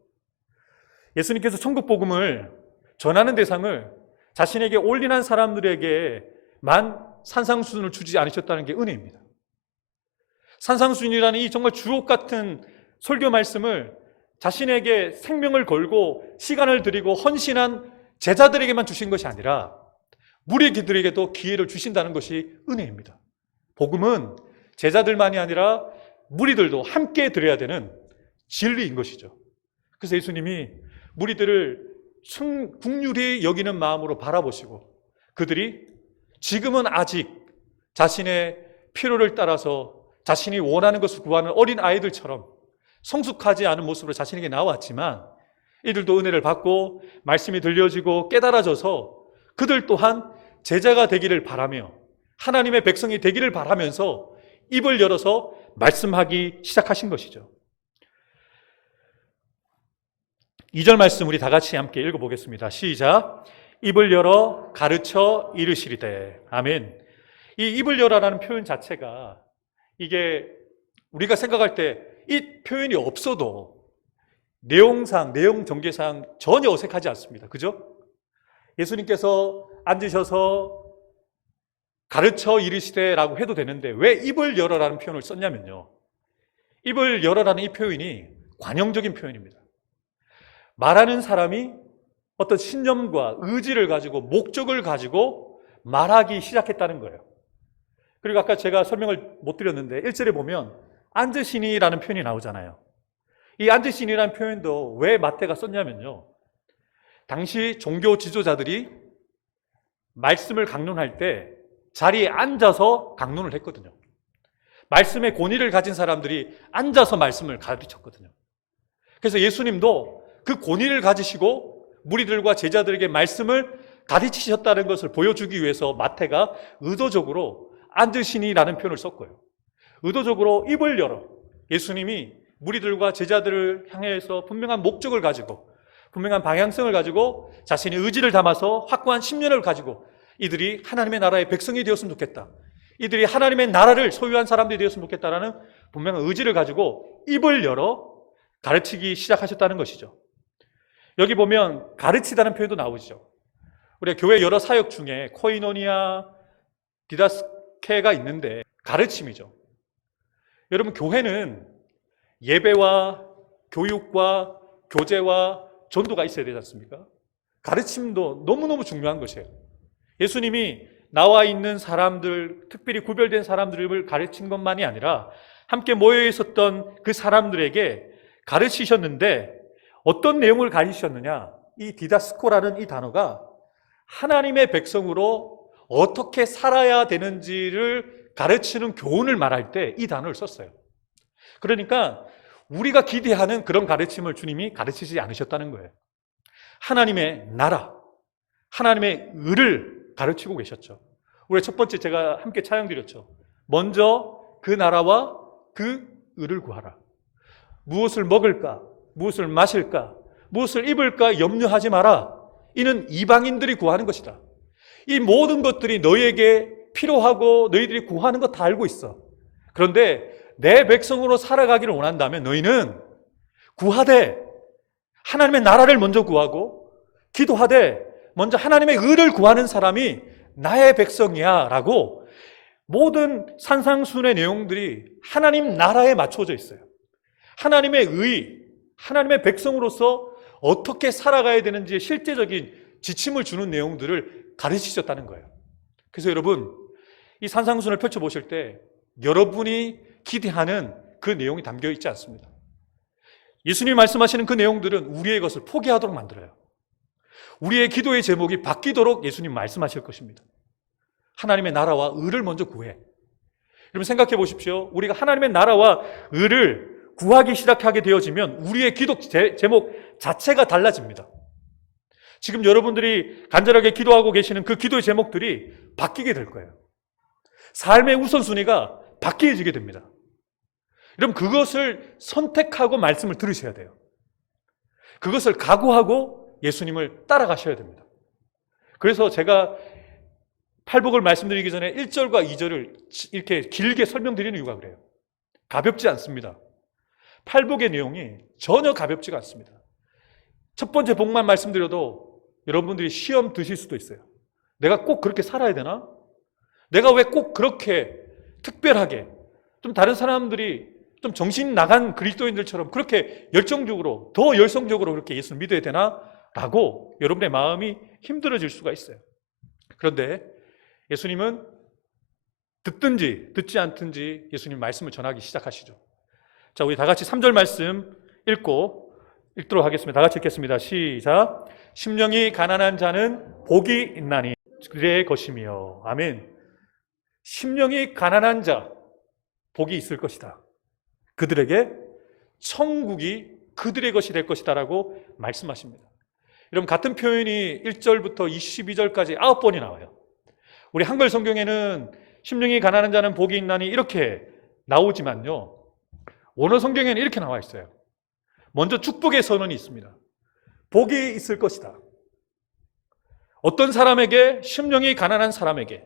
예수님께서 천국 복음을 전하는 대상을 자신에게 올인한 사람들에게만 산상수훈을 주지 않으셨다는 게 은혜입니다. 산상수훈이라는 이 정말 주옥 같은 설교 말씀을 자신에게 생명을 걸고 시간을 들이고 헌신한 제자들에게만 주신 것이 아니라 무리들에게도 기회를 주신다는 것이 은혜입니다. 복음은 제자들만이 아니라 무리들도 함께 들어야 되는 진리인 것이죠. 그래서 예수님이 무리들을 긍휼히 여기는 마음으로 바라보시고 그들이 지금은 아직 자신의 필요를 따라서 자신이 원하는 것을 구하는 어린 아이들처럼 성숙하지 않은 모습으로 자신에게 나왔지만 이들도 은혜를 받고 말씀이 들려지고 깨달아져서 그들 또한 제자가 되기를 바라며 하나님의 백성이 되기를 바라면서 입을 열어서 말씀하기 시작하신 것이죠. 2절 말씀 우리 다 같이 함께 읽어보겠습니다. 시작. 입을 열어 가르쳐 이르시리되. 아멘. 이 입을 열어라는 표현 자체가 이게 우리가 생각할 때 이 표현이 없어도 내용 전개상 전혀 어색하지 않습니다. 그죠? 예수님께서 앉으셔서 가르쳐 이르시되라고 해도 되는데 왜 입을 열어라는 표현을 썼냐면요, 입을 열어라는 이 표현이 관용적인 표현입니다. 말하는 사람이 어떤 신념과 의지를 가지고 목적을 가지고 말하기 시작했다는 거예요. 그리고 아까 제가 설명을 못 드렸는데 1절에 보면 앉으시니라는 표현이 나오잖아요. 이 앉으시니라는 표현도 왜 마태가 썼냐면요, 당시 종교 지도자들이 말씀을 강론할 때 자리에 앉아서 강론을 했거든요. 말씀의 권위를 가진 사람들이 앉아서 말씀을 가르쳤거든요. 그래서 예수님도 그 권위를 가지시고 무리들과 제자들에게 말씀을 가르치셨다는 것을 보여주기 위해서 마태가 의도적으로 앉으시니라는 표현을 썼고요. 의도적으로 입을 열어 예수님이 무리들과 제자들을 향해서 분명한 목적을 가지고 분명한 방향성을 가지고 자신의 의지를 담아서 확고한 심년을 가지고 이들이 하나님의 나라의 백성이 되었으면 좋겠다, 이들이 하나님의 나라를 소유한 사람들이 되었으면 좋겠다라는 분명한 의지를 가지고 입을 열어 가르치기 시작하셨다는 것이죠. 여기 보면 가르치다는 표현도 나오죠. 우리가 교회 여러 사역 중에 코이노니아, 디다스케가 있는데 가르침이죠. 여러분, 교회는 예배와 교육과 교제와 전도가 있어야 되지 않습니까? 가르침도 너무너무 중요한 것이에요. 예수님이 나와 있는 사람들, 특별히 구별된 사람들을 가르친 것만이 아니라 함께 모여 있었던 그 사람들에게 가르치셨는데 어떤 내용을 가르치셨느냐? 이 디다스코라는 이 단어가 하나님의 백성으로 어떻게 살아야 되는지를 가르치는 교훈을 말할 때 이 단어를 썼어요. 그러니까 우리가 기대하는 그런 가르침을 주님이 가르치지 않으셨다는 거예요. 하나님의 나라, 하나님의 의를 가르치고 계셨죠. 우리 첫 번째 제가 함께 찬양드렸죠. 먼저 그 나라와 그 의를 구하라. 무엇을 먹을까? 무엇을 마실까? 무엇을 입을까? 염려하지 마라. 이는 이방인들이 구하는 것이다. 이 모든 것들이 너희에게 필요하고 너희들이 구하는 거 다 알고 있어. 그런데 내 백성으로 살아가기를 원한다면 너희는 구하되 하나님의 나라를 먼저 구하고 기도하되 먼저 하나님의 의를 구하는 사람이 나의 백성이야 라고 모든 산상순의 내용들이 하나님 나라에 맞춰져 있어요. 하나님의 의, 하나님의 백성으로서 어떻게 살아가야 되는지의 실제적인 지침을 주는 내용들을 가르치셨다는 거예요. 그래서 여러분, 이 산상순을 펼쳐보실 때 여러분이 기대하는 그 내용이 담겨 있지 않습니다. 예수님이 말씀하시는 그 내용들은 우리의 것을 포기하도록 만들어요. 우리의 기도의 제목이 바뀌도록 예수님 말씀하실 것입니다. 하나님의 나라와 의를 먼저 구해. 여러분 생각해 보십시오. 우리가 하나님의 나라와 의를 구하기 시작하게 되어지면 우리의 기도 제목 자체가 달라집니다. 지금 여러분들이 간절하게 기도하고 계시는 그 기도의 제목들이 바뀌게 될 거예요. 삶의 우선순위가 바뀌어지게 됩니다. 여러분 그것을 선택하고 말씀을 들으셔야 돼요. 그것을 각오하고 예수님을 따라가셔야 됩니다. 그래서 제가 팔복을 말씀드리기 전에 1절과 2절을 이렇게 길게 설명드리는 이유가 그래요. 가볍지 않습니다. 팔복의 내용이 전혀 가볍지가 않습니다. 첫 번째 복만 말씀드려도 여러분들이 시험 드실 수도 있어요. 내가 꼭 그렇게 살아야 되나? 내가 왜 꼭 그렇게 특별하게 좀 다른 사람들이 좀 정신 나간 그리스도인들처럼 그렇게 열정적으로 더 열성적으로 그렇게 예수를 믿어야 되나? 라고 여러분의 마음이 힘들어질 수가 있어요. 그런데 예수님은 듣든지 듣지 않든지 예수님 말씀을 전하기 시작하시죠. 자, 우리 다 같이 3절 말씀 읽도록 하겠습니다. 다 같이 읽겠습니다. 시작. 심령이 가난한 자는 복이 있나니 그들의 것이며. 아멘. 심령이 가난한 자 복이 있을 것이다. 그들에게 천국이 그들의 것이 될 것이다 라고 말씀하십니다. 여러분 같은 표현이 1절부터 22절까지 9번이 나와요. 우리 한글 성경에는 심령이 가난한 자는 복이 있나니 이렇게 나오지만요, 원어 성경에는 이렇게 나와 있어요. 먼저 축복의 선언이 있습니다. 복이 있을 것이다. 어떤 사람에게? 심령이 가난한 사람에게.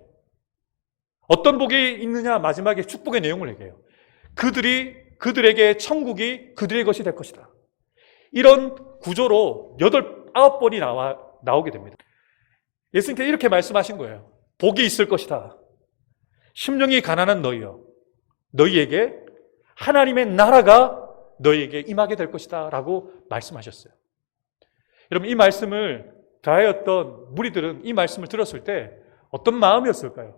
어떤 복이 있느냐? 마지막에 축복의 내용을 얘기해요. 그들에게 천국이 그들의 것이 될 것이다. 이런 구조로 9번이 나오게 됩니다. 예수님께서 이렇게 말씀하신 거예요. 복이 있을 것이다. 심령이 가난한 너희여, 너희에게 하나님의 나라가 너희에게 임하게 될 것이다 라고 말씀하셨어요. 여러분 이 말씀을 다하였던 무리들은 이 말씀을 들었을 때 어떤 마음이었을까요?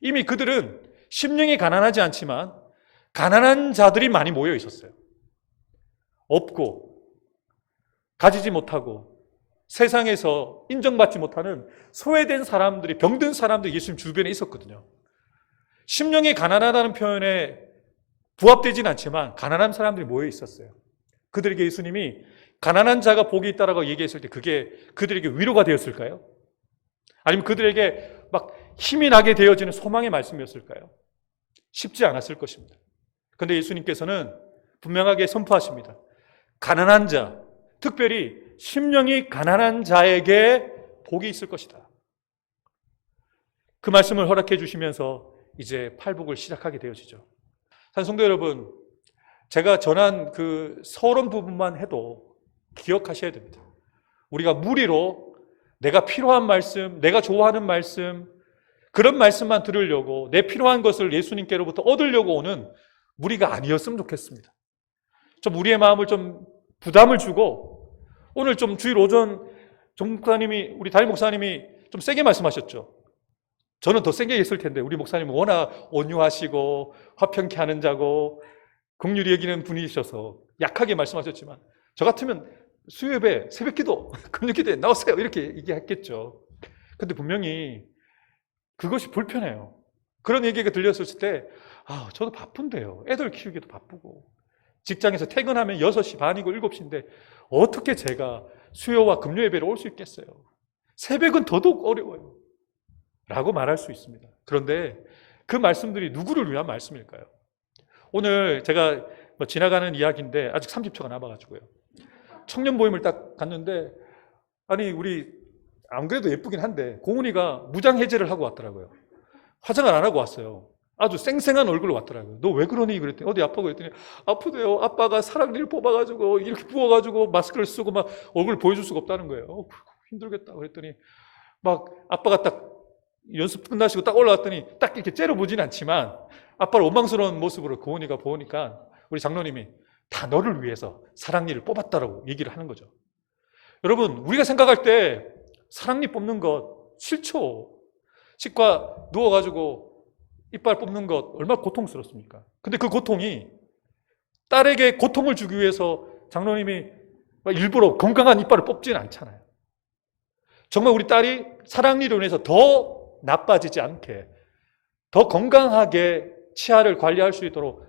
이미 그들은 심령이 가난하지 않지만 가난한 자들이 많이 모여 있었어요. 없고 가지지 못하고 세상에서 인정받지 못하는 소외된 사람들이, 병든 사람들이 예수님 주변에 있었거든요. 심령이 가난하다는 표현에 부합되진 않지만 가난한 사람들이 모여 있었어요. 그들에게 예수님이 가난한 자가 복이 있다라고 얘기했을 때 그게 그들에게 위로가 되었을까요? 아니면 그들에게 막 힘이 나게 되어지는 소망의 말씀이었을까요? 쉽지 않았을 것입니다. 그런데 예수님께서는 분명하게 선포하십니다. 가난한 자, 특별히 심령이 가난한 자에게 복이 있을 것이다. 그 말씀을 허락해 주시면서 이제 팔복을 시작하게 되어지죠. 성도 여러분, 제가 전한 그 서론 부분만 해도 기억하셔야 됩니다. 우리가 무리로 내가 필요한 말씀, 내가 좋아하는 말씀, 그런 말씀만 들으려고 내 필요한 것을 예수님께로부터 얻으려고 오는 무리가 아니었으면 좋겠습니다. 좀 우리의 마음을 좀 부담을 주고, 오늘 좀 주일 오전 우리 담임 목사님이 좀 세게 말씀하셨죠. 저는 더 세게 했을 텐데 우리 목사님은 워낙 온유하시고 화평케 하는 자고 긍휼히 여기는 분이셔서 약하게 말씀하셨지만 저 같으면 수요예배, 새벽기도, 금요기도에 나오세요 이렇게 얘기했겠죠. 근데 분명히 그것이 불편해요. 그런 얘기가 들렸을 때 저도 바쁜데요. 애들 키우기도 바쁘고 직장에서 퇴근하면 6시 반이고 7시인데 어떻게 제가 수요와 금요 예배를 올 수 있겠어요. 새벽은 더더욱 어려워요 라고 말할 수 있습니다. 그런데 그 말씀들이 누구를 위한 말씀일까요? 오늘 제가 지나가는 이야기인데 아직 30초가 남아가지고요. 청년 모임을 딱 갔는데 아니 우리 안 그래도 예쁘긴 한데 고은이가 무장 해제를 하고 왔더라고요. 화장을 안 하고 왔어요. 아주 쌩쌩한 얼굴로 왔더라고요. 너 왜 그러니? 그랬더니 어디 아파고 그랬더니 아프대요. 아빠가 사랑니를 뽑아가지고 이렇게 부어가지고 마스크를 쓰고 막 얼굴 보여줄 수가 없다는 거예요. 힘들겠다 그랬더니 막 아빠가 딱 연습 끝나시고 딱 올라왔더니 딱 이렇게 째려보진 않지만 아빠를 원망스러운 모습으로 고은이가 보니까 우리 장로님이 다 너를 위해서 사랑니를 뽑았다라고 얘기를 하는 거죠. 여러분 우리가 생각할 때 사랑니 뽑는 것 싫죠. 치과 누워가지고 이빨 뽑는 것 얼마나 고통스럽습니까? 근데 그 고통이 딸에게 고통을 주기 위해서 장로님이 일부러 건강한 이빨을 뽑지는 않잖아요. 정말 우리 딸이 사랑니로 인해서 더 나빠지지 않게 더 건강하게 치아를 관리할 수 있도록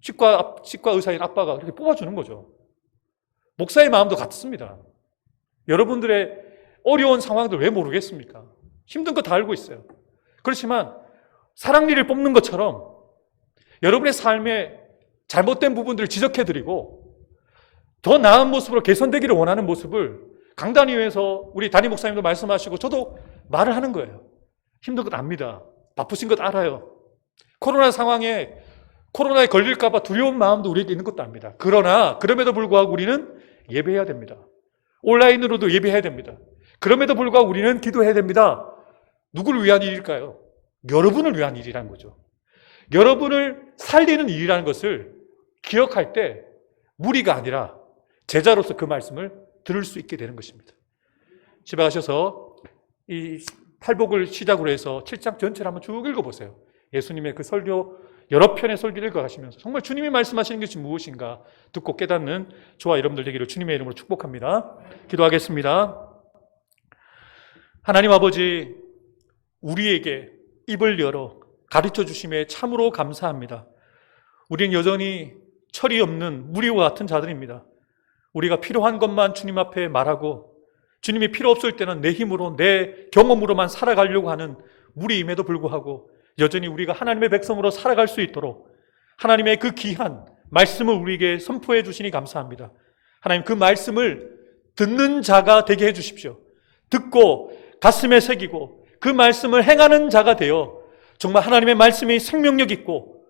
치과 의사인 아빠가 그렇게 뽑아주는 거죠. 목사의 마음도 같습니다. 여러분들의 어려운 상황들 왜 모르겠습니까? 힘든 거 다 알고 있어요. 그렇지만 사랑니를 뽑는 것처럼 여러분의 삶에 잘못된 부분들을 지적해드리고 더 나은 모습으로 개선되기를 원하는 모습을 강단 위에서 우리 담임 목사님도 말씀하시고 저도 말을 하는 거예요. 힘든 것 압니다. 바쁘신 것 알아요. 코로나 상황에 코로나에 걸릴까 봐 두려운 마음도 우리에게 있는 것도 압니다. 그러나 그럼에도 불구하고 우리는 예배해야 됩니다. 온라인으로도 예배해야 됩니다. 그럼에도 불구하고 우리는 기도해야 됩니다. 누구를 위한 일일까요? 여러분을 위한 일이라는 거죠. 여러분을 살리는 일이라는 것을 기억할 때 무리가 아니라 제자로서 그 말씀을 들을 수 있게 되는 것입니다. 집에 가셔서 이 팔복을 시작으로 해서 7장 전체를 한번 쭉 읽어보세요. 예수님의 그 설교 여러 편의 설교를 읽어가시면서 정말 주님이 말씀하시는 것이 무엇인가 듣고 깨닫는 저와 여러분들 되기를 주님의 이름으로 축복합니다. 기도하겠습니다. 하나님 아버지, 우리에게 입을 열어 가르쳐 주심에 참으로 감사합니다. 우리는 여전히 철이 없는 무리와 같은 자들입니다. 우리가 필요한 것만 주님 앞에 말하고 주님이 필요 없을 때는 내 힘으로 내 경험으로만 살아가려고 하는 무리임에도 불구하고 여전히 우리가 하나님의 백성으로 살아갈 수 있도록 하나님의 그 귀한 말씀을 우리에게 선포해 주시니 감사합니다. 하나님 그 말씀을 듣는 자가 되게 해 주십시오. 듣고 가슴에 새기고 그 말씀을 행하는 자가 되어 정말 하나님의 말씀이 생명력 있고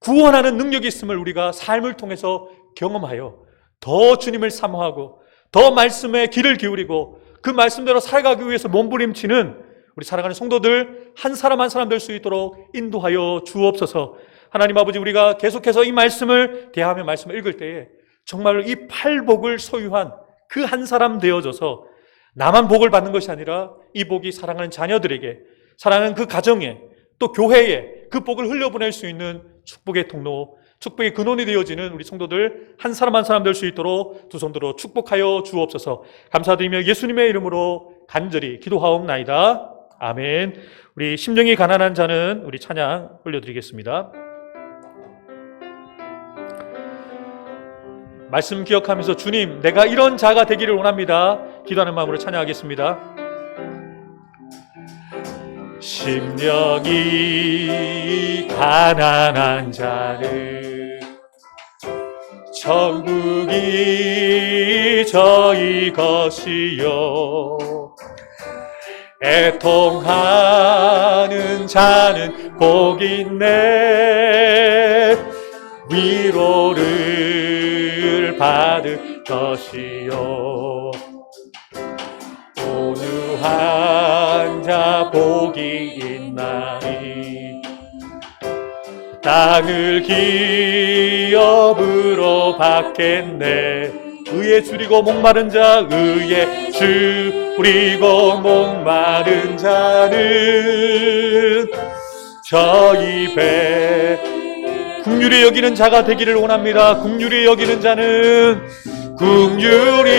구원하는 능력이 있음을 우리가 삶을 통해서 경험하여 더 주님을 사모하고 더 말씀에 귀를 기울이고 그 말씀대로 살아가기 위해서 몸부림치는 우리 사랑하는 성도들 한 사람 한 사람 될 수 있도록 인도하여 주옵소서. 하나님 아버지, 우리가 계속해서 이 말씀을 대하며 말씀을 읽을 때에 정말로 이 팔복을 소유한 그 한 사람 되어져서 나만 복을 받는 것이 아니라 이 복이 사랑하는 자녀들에게, 사랑하는 그 가정에, 또 교회에 그 복을 흘려보낼 수 있는 축복의 통로, 축복의 근원이 되어지는 우리 성도들 한 사람 한 사람 될 수 있도록 두 손들어 축복하여 주옵소서. 감사드리며 예수님의 이름으로 간절히 기도하옵나이다. 아멘. 우리 심령이 가난한 자는 우리 찬양 올려드리겠습니다. 말씀 기억하면서 주님, 내가 이런 자가 되기를 원합니다. 기도하는 마음으로 찬양하겠습니다. 심령이 가난한 자는 천국이 저희 것이요, 애통하는 자는 복 있네, 위로를 받을 것이요, 온유한 자 복이 있나니, 땅을 기업으로 받겠네. 의에 줄이고 목마른 자, 의에 줄이고 목마른 자는 저 입에 긍휼 긍휼히 여기는 자가 되기를 원합니다. 긍휼히 여기는 자는, 긍휼히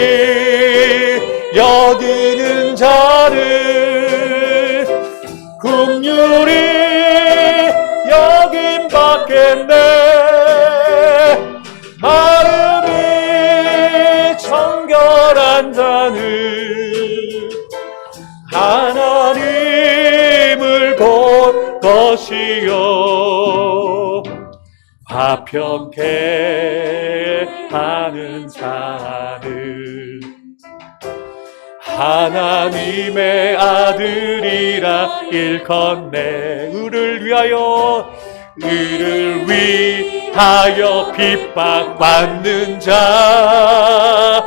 여기는 자는 긍휼히 여김 받겠네. 마음이 정결한 자는 하나님을 볼 것이요, 화평케 하는 자는 하나님의 아들이라 일컫네. 의를 위하여 핍박받는 자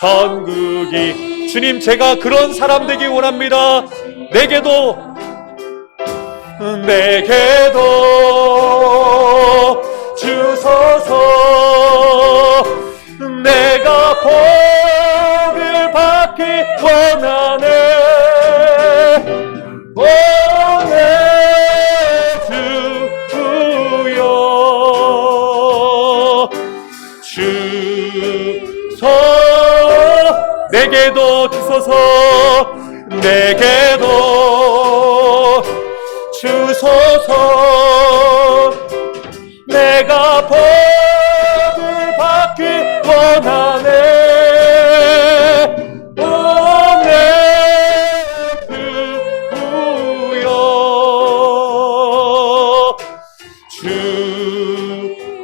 천국이. 주님, 제가 그런 사람 되기 원합니다. 내게도 주소서. 내가 복을 받기 원하네. 오네 주여, 주소. 내게도 주소서. 내게도 주소서. 내가 복을 받기 원하네. 오네 주여,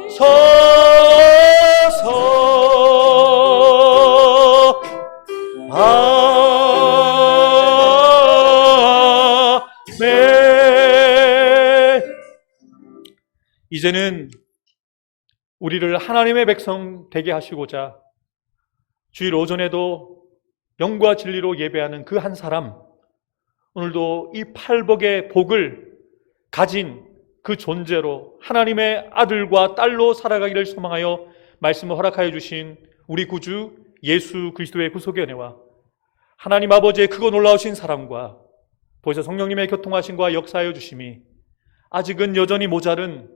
주소서. 아멘. 이제는 우리를 하나님의 백성 되게 하시고자 주일 오전에도 영과 진리로 예배하는 그 한 사람, 오늘도 이 팔복의 복을 가진 그 존재로 하나님의 아들과 딸로 살아가기를 소망하여 말씀을 허락하여 주신 우리 구주 예수 그리스도의 구속의 은혜와 하나님 아버지의 크고 놀라우신 사랑과 보혜사 성령님의 교통하심과 역사하여 주심이 아직은 여전히 모자른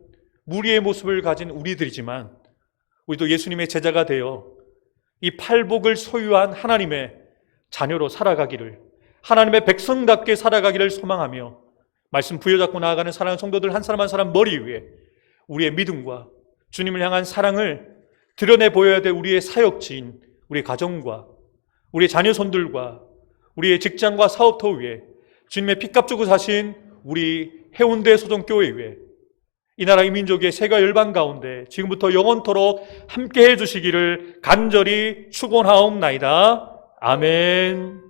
무리의 모습을 가진 우리들이지만 우리도 예수님의 제자가 되어 이 팔복을 소유한 하나님의 자녀로 살아가기를, 하나님의 백성답게 살아가기를 소망하며 말씀 부여잡고 나아가는 사랑하는 성도들 한 사람 한 사람 머리 위에 우리의 믿음과 주님을 향한 사랑을 드러내 보여야 될 우리의 사역지인 우리 가정과 우리의 자녀손들과 우리의 직장과 사업터 위에 주님의 피값 주고 사신 우리 해운대 소정교회 위에 이 나라 이 민족의 세가 열방 가운데 지금부터 영원토록 함께해 주시기를 간절히 축원하옵나이다. 아멘.